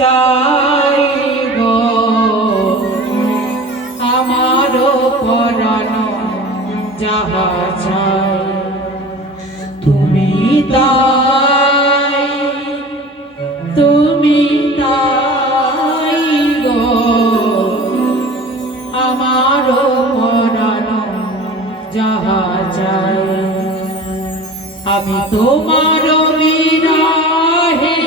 চাই গো আমার পরাণ যাহা চাই তুমি তাই তুমি তাই গো আমার পরাণ যাহা চাই আমি তোমার বিরহে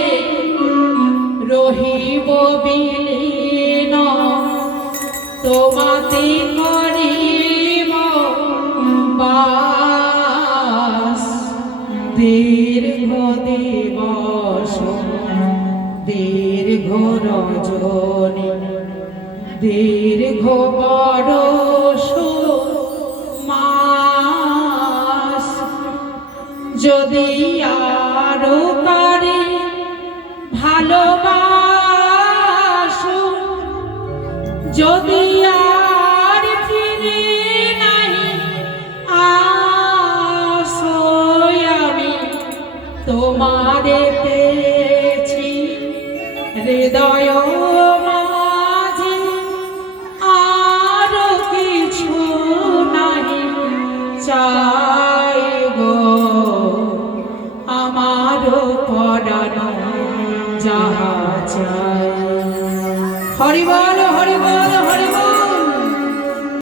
রহিব বিলীন তোমাতে করিব বাস দীর্ঘ দিবস দীর্ঘ রজনী দীর্ঘ বরষ মাস যদি আরো পারি ভালোবাসো যদি আর ফিরে নাই আসো আমি তোমারে পেয়েছি হৃদয় মাঝে আর কিছু নাই চাই গো আমার পরাণ যাহা চাই হরিবল।